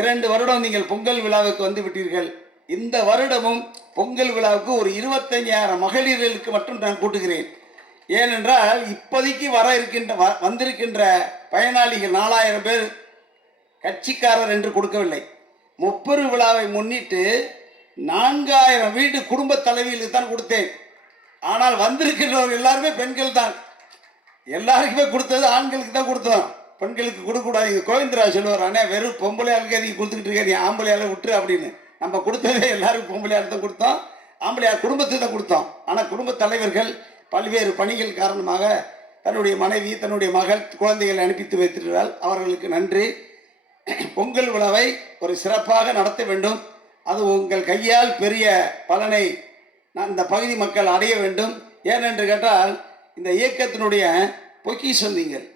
இரண்டு வருடம் நீங்கள் பொங்கல் விழாவுக்கு வந்து விட்டீர்கள். இந்த வருடமும் பொங்கல் விழாவுக்கு ஒரு இருபத்தஞ்சாயிரம் மகளிர்களுக்கு மட்டும் நான் கூட்டுகிறேன். ஏனென்றால் இப்போதைக்கு வர இருக்கின்ற வ- வந்திருக்கின்ற பயனாளிகள் நாலாயிரம் பேர் கட்சிக்காரர் என்று கொடுக்கவில்லை. முப்பெரு விழாவை முன்னிட்டு நான்காயிரம் வீட்டு குடும்ப தலைவிகளுக்கு தான் கொடுத்தேன். ஆனால் வந்திருக்கின்றவர் எல்லாருமே பெண்கள் தான். எல்லாருக்குமே கொடுத்தது ஆண்களுக்கு தான் கொடுத்தோம். பெண்களுக்கு கொடுக்கக்கூடாது இது கோவிந்தராஜ் சொல்லுவார் அண்ணே வெறும் பொம்பளை ஆளுக்கு அதிகம் கொடுத்துக்கிட்டு இருக்க நீ ஆம்பளை ஆளை விட்டுரு அப்படின்னு. நம்ம கொடுத்ததே எல்லாருக்கும் பொம்பளை ஆள் தான் கொடுத்தோம். ஆம்பளையார் குடும்பத்துக்கு தான் கொடுத்தோம். ஆனால் குடும்ப தலைவர்கள் பல்வேறு பணிகள் காரணமாக தன்னுடைய மனைவி தன்னுடைய மகள் குழந்தைகளை அனுப்பித்து வைத்திருக்கிறார் அவர்களுக்கு நன்றி. பொங்கல் விழாவை ஒரு சிறப்பாக நடத்த வேண்டும். அது உங்கள் கையால் பெரிய பலனை நான் இந்த பகுதி மக்கள் அடைய வேண்டும். ஏனென்று கேட்டால் இந்த இயக்கத்தினுடைய பொக்கிஷம் நீங்கள்.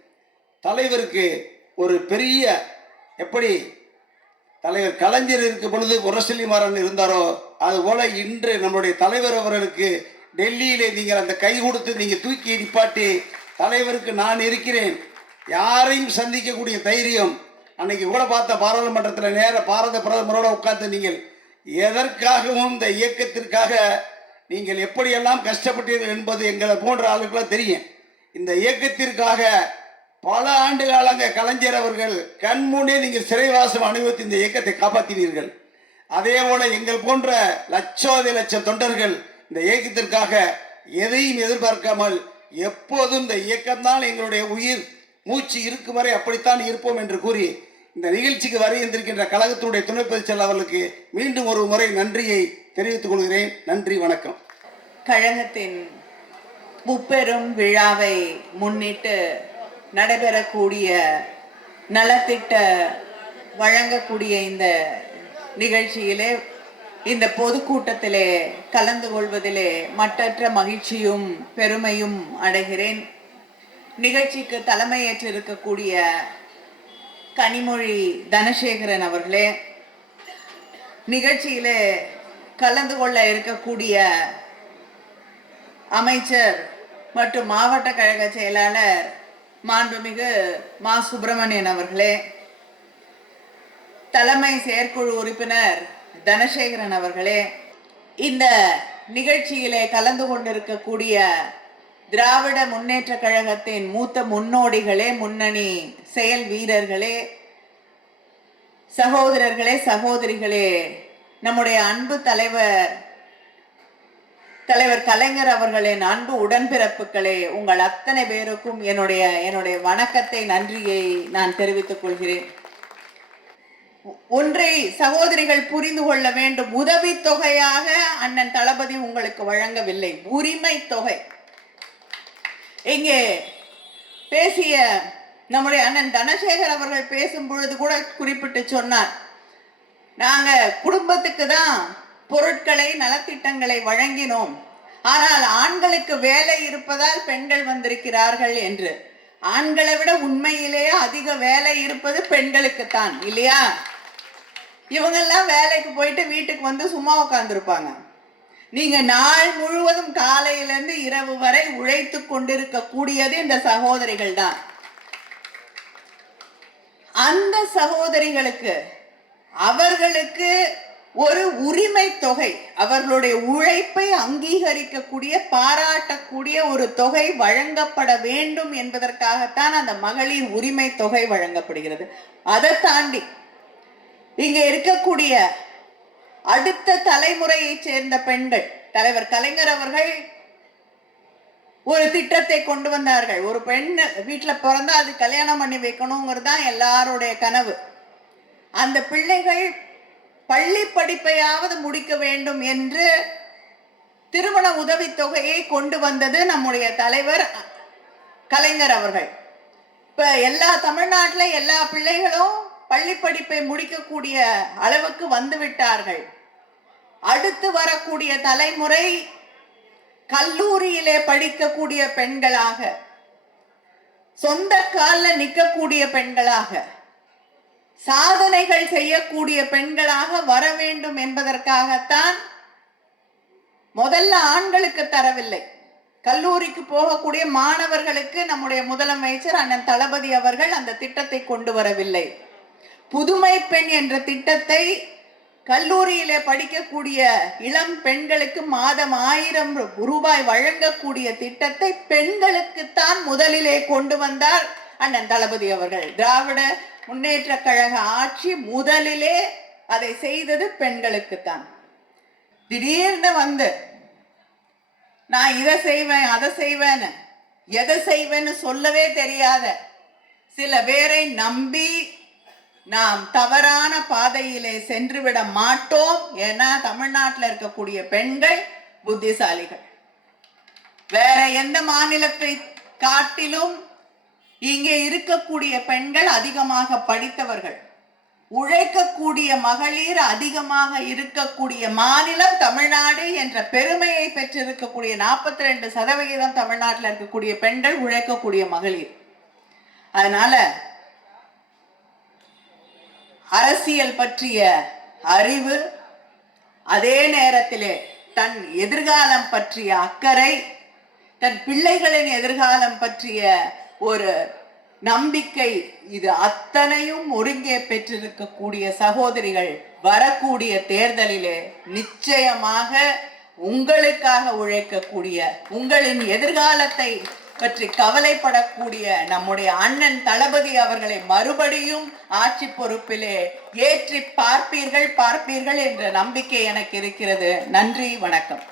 தலைவருக்கு ஒரு பெரிய எப்படி தலைவர் கலைஞர் இருக்கும் பொழுது முரசொலி மாறன் இருந்தாரோ அதுபோல இன்று நம்முடைய தலைவர் அவர்களுக்கு டெல்லியிலே நீங்கள் அந்த கை கொடுத்து நீங்கள் தூக்கி நிப்பாட்டி தலைவருக்கு நான் இருக்கிறேன் யாரையும் சந்திக்கக்கூடிய தைரியம் அன்னைக்கு கூட பார்த்த பாராளுமன்றத்தில் நேர பாரத பிரதமரோட உட்கார்ந்து நீங்கள் எதற்காகவும் இந்த இயக்கத்திற்காக நீங்கள் எப்படியெல்லாம் கஷ்டப்பட்டீர்கள் என்பது எங்களை போன்ற ஆளுக்கெல்லாம் தெரியும். இந்த இயக்கத்திற்காக பல ஆண்டு காலங்க கலைஞர் அவர்கள் கண்முன்னே நீங்கள் சிறைவாசம் அனுபவித்து இந்த இயக்கத்தை காப்பாற்றினீர்கள் அதே போல எங்கள் போன்ற லட்சாதி லட்சம் தொண்டர்கள் இந்த இயக்கத்திற்காக எதையும் எதிர்பார்க்காமல் எப்போதும் இந்த இயக்கம்தான் எங்களுடைய உயிர் மூச்சு இருக்கும் வரை அப்படித்தான் இருப்போம் என்று கூறி இந்த நிகழ்ச்சிக்கு வருகின்றிருக்கின்ற கழகத்தினுடைய துணை பொதுச் அவர்களுக்கு மீண்டும் ஒரு முறை நன்றியை தெரிவித்துக் கொள்கிறேன். நன்றி வணக்கம். கழகத்தின் முப்பெரும் விழாவை முன்னிட்டு நடைபெறக்கூடிய நலத்திட்ட வழங்கக்கூடிய இந்த நிகழ்ச்சியிலே இந்த பொதுக்கூட்டத்திலே கலந்து கொள்வதிலே மற்றற்ற மகிழ்ச்சியும் பெருமையும் அடைகிறேன். நிகழ்ச்சிக்கு தலைமையேற்றிருக்கக்கூடிய கனிமொழி தனசேகரன் அவர்களே நிகழ்ச்சியிலே கலந்து கொள்ள இருக்கக்கூடிய அமைச்சர் மற்றும் மாவட்ட கழக செயலாளர் மாண்புமிகு மா சுப்பிரமணியன் அவர்களே தலைமை செயற்குழு உறுப்பினர் தனசேகரன் அவர்களே இந்த நிகழ்ச்சியிலே கலந்து கொண்டிருக்கக்கூடிய திராவிட முன்னேற்ற கழகத்தின் மூத்த முன்னோடிகளே முன்னணி செயல் வீரர்களே சகோதரர்களே சகோதரிகளே நம்முடைய அன்பு தலைவர் தலைவர் கலைஞர் அவர்களின் அன்பு உடன்பிறப்புகளே உங்கள் அத்தனை பேருக்கும் என்னுடைய என்னுடைய வணக்கத்தை நன்றியை நான் தெரிவித்துக் கொள்கிறேன். ஒன்றை சகோதரிகள் புரிந்து கொள்ள வேண்டும். உதவி தொகையாக அண்ணன் தளபதி உங்களுக்கு வழங்கவில்லை. உரிமை தொகை. இங்கே பேசிய நம்முடைய அண்ணன் தனசேகர் அவர்கள் பேசும் பொழுது கூட குறிப்பிட்டு சொன்னார். நாங்க குடும்பத்துக்கு தான் பொருட்களை நலத்திட்டங்களை வழங்கினோம். ஆனால் ஆண்களுக்கு வேலை இருப்பதால் பெண்கள் வந்திருக்கிறார்கள் என்று. ஆண்களை விட உண்மையிலேயே அதிக வேலை இருப்பது பெண்களுக்குத்தான் இல்லையா? இவங்கெல்லாம் வேலைக்கு போயிட்டு வீட்டுக்கு வந்து சும்மா உட்காந்துருப்பாங்க நீங்க நாள் முழுவதும் காலையிலிருந்து இரவு வரை உழைத்து கொண்டிருக்க கூடியது இந்த சகோதரிகள் தான். அந்த சகோதரிகளுக்கு அவர்களுக்கு ஒரு உரிமை தொகை அவர்களுடைய உழைப்பை அங்கீகரிக்கக்கூடிய பாராட்டக்கூடிய ஒரு தொகை வழங்கப்பட வேண்டும் என்பதற்காகத்தான் அந்த மகளிர் உரிமை தொகை வழங்கப்படுகிறது. அதை தாண்டி இங்க இருக்கக்கூடிய அடுத்த தலைமுறையைச் சேர்ந்த பெண்கள் தலைவர் கலைஞர் அவர்கள் ஒரு திட்டத்தை கொண்டு வந்தார்கள். ஒரு பெண் வீட்டில் பிறந்தா அது கல்யாணம் பண்ணி வைக்கணுங்கிறது தான் எல்லாருடைய கனவு. அந்த பிள்ளைகள் பள்ளி படிப்பையாவது முடிக்க வேண்டும் என்று திருமண உதவித் தொகையை கொண்டு வந்தது நம்முடைய தலைவர் கலைஞர் அவர்கள். இப்ப எல்லா தமிழ்நாட்டில் எல்லா பிள்ளைகளும் பள்ளி படிப்பை முடிக்கக்கூடிய அளவுக்கு வந்து விட்டார்கள். அடுத்து வரக்கூடிய தலைமுறை கல்லூரியிலே படிக்கக்கூடிய பெண்களாக சொந்த காலில் நிற்கக்கூடிய பெண்களாக சாதனைகள் செய்யக்கூடிய பெண்களாக வர வேண்டும் என்பதற்காகத்தான் முதல்ல ஆண்களுக்கு தரவில்லை. கல்லூரிக்கு போகக்கூடிய மாணவர்களுக்கு நம்முடைய முதலமைச்சர் அண்ணன் தளபதி அவர்கள் அந்த திட்டத்தை கொண்டு வரவில்லை. புதுமை பெண் என்ற திட்டத்தை கல்லூரியிலே படிக்கக்கூடிய இளம் பெண்களுக்கு மாதம் ஆயிரம் ரூபாய் வழங்கக்கூடிய திட்டத்தை பெண்களுக்குத்தான் முதலிலே கொண்டு வந்தார். அண்ணன் தளபதி அவர்கள். திராவிட முன்னேற்ற கழக ஆட்சி முதலிலே அதை செய்தது பெண்களுக்குத்தான். திடீர்னு வந்து நான் இதை செய்வேன் அதை செய்வேன்னு எதை செய்வேன்னு சொல்லவே தெரியாத சில பேரை நம்பி நாம் தவறான பாதையிலே சென்றுவிட மாட்டோம் ஏன்னா தமிழ்நாட்டில் இருக்கக்கூடிய பெண்கள் புத்திசாலிகள். வேற எந்த மாநிலத்தை காட்டிலும் இங்கே இருக்கக்கூடிய பெண்கள் அதிகமாக படித்தவர்கள். உழைக்கக்கூடிய மகளிர் அதிகமாக இருக்கக்கூடிய மாநிலம் தமிழ்நாடு என்ற பெருமையை பெற்றிருக்கக்கூடிய நாற்பத்தி ரெண்டு சதவிகிதம் தமிழ்நாட்டில் இருக்கக்கூடிய பெண்கள் உழைக்கக்கூடிய மகளிர். அதனால அரசியல் பற்றிய அறிவு அதே நேரத்திலே தன் எதிர்காலம் பற்றிய அக்கறை தன் பிள்ளைகளின் எதிர்காலம் பற்றிய ஒரு நம்பிக்கை. இது அத்தனையும் ஒருங்கே பெற்றிருக்கக்கூடிய சகோதரிகள் வரக்கூடிய தேர்தலிலே நிச்சயமாக உங்களுக்காக உழைக்கக்கூடிய உங்களின் எதிர்காலத்தை பற்றி கவலைப்படக்கூடிய நம்முடைய அண்ணன் தளபதி அவர்களை மறுபடியும் ஆட்சி பொறுப்பிலே ஏற்றி பார்ப்பீர்கள் பார்ப்பீர்கள் என்ற நம்பிக்கை எனக்கு இருக்கிறது. நன்றி வணக்கம்.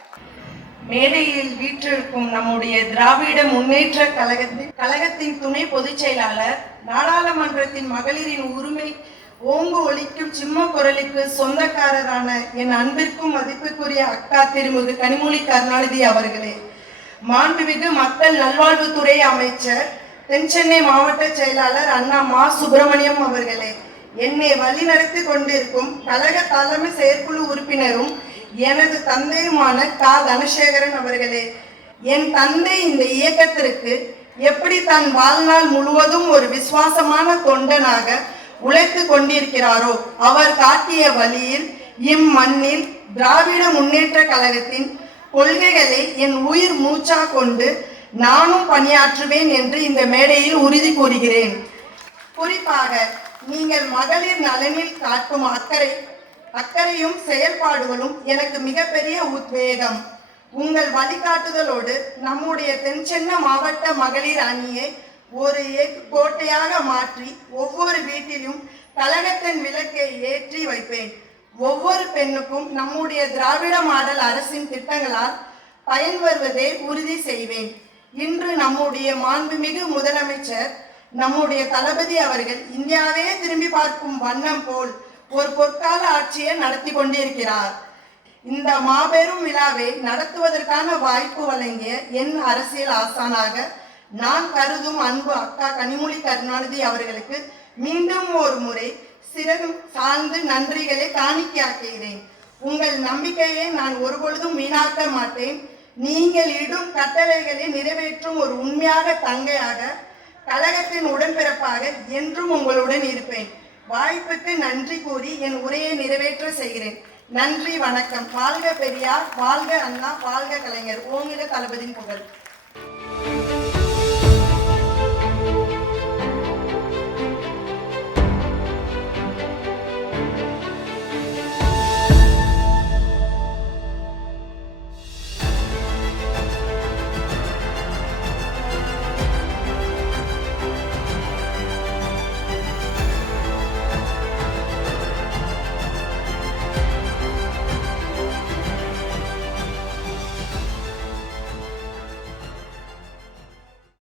மேடையில் வீற்றிருக்கும் நம்முடைய திராவிட முன்னேற்ற கழகத்தின் கழகத்தின் துணை பொதுச் செயலாளர் நாடாளுமன்றத்தின் மகளிரின் உரிமை ஓங்கு ஒழிக்கும் சிம்ம குரலுக்கு சொந்தக்காரரான என் அன்பிற்கும் மதிப்புக்குரிய அக்கா திருமிகு கனிமொழி கருணாநிதி அவர்களே. மாண்புமிகு மக்கள் நல்வாழ்வுத்துறை அமைச்சர் தென்சென்னை மாவட்ட செயலாளர் அண்ணா மா. சுப்பிரமணியம் அவர்களே. என்னை வழிநடத்தி கொண்டிருக்கும் கழக தலைமை செயற்குழு உறுப்பினரும் எனது தந்தையுமான கா. தனசேகரன் அவர்களே என் தந்தை இந்த இயக்கத்திற்கு எப்படி தன் வாழ்நாள் முழுவதும் ஒரு விசுவாசமான தொண்டனாக உழைத்து கொண்டிருக்கிறாரோ அவர் காட்டிய வழியில் இம்மண்ணில் திராவிட முன்னேற்ற கழகத்தின் கொள்கைகளை என் உயிர் மூச்சா கொண்டு நானும் பணியாற்றுவேன் என்று இந்த மேடையில் உறுதி கூறுகிறேன். குறிப்பாக நீங்கள் மகளிர் நலனில் காட்டும் அக்கறை அக்கறையும் செயல்பாடுகளும் எனக்கு மிகப்பெரிய உத்வேகம். உங்கள் வழிகாட்டுதலோடு நம்முடைய தென்சென்ன மாவட்ட மகளிர் அணியை ஒரு கோட்டையாக மாற்றி ஒவ்வொரு வீட்டிலும் கழகத்தின் விளக்கை ஏற்றி வைப்பேன். ஒவ்வொரு பெண்ணுக்கும் நம்முடைய திராவிட மாடல் அரசின் திட்டங்களால் பயன் வருவதை உறுதி செய்வேன். இன்று நம்முடைய மாண்புமிகு முதலமைச்சர் நம்முடைய தளபதி அவர்கள் இந்தியாவே திரும்பி பார்க்கும் வண்ணம் போல் ஒரு பொற்கால ஆட்சியை நடத்தி கொண்டிருக்கிறார். இந்த மாபெரும் விழாவை நடத்துவதற்கான வாய்ப்பு வழங்கிய என் அரசியல் ஆசானாக நான் கருதும் அன்பு அக்கா கனிமொழி கருணாநிதி அவர்களுக்கு மீண்டும் ஒரு முறை சிறகு சார்ந்து நன்றிகளை காணிக்கையாக்குகிறேன். உங்கள் நம்பிக்கையை நான் ஒருபொழுதும் வீணாக்க மாட்டேன். நீங்கள் இடும் கட்டளைகளை நிறைவேற்றும் ஒரு உண்மையாக தங்கையாக கழகத்தின் உடன்பிறப்பாக என்றும் உங்களுடன் இருப்பேன். வாய்ப்புக்கு நன்றி கூறி என் உரையை நிறைவேற்ற செய்கிறேன். நன்றி வணக்கம். வாழ்க பெரியார் வாழ்க அண்ணா வாழ்க கலைஞர். ஓங்கிட தளபதியின் புகழ்.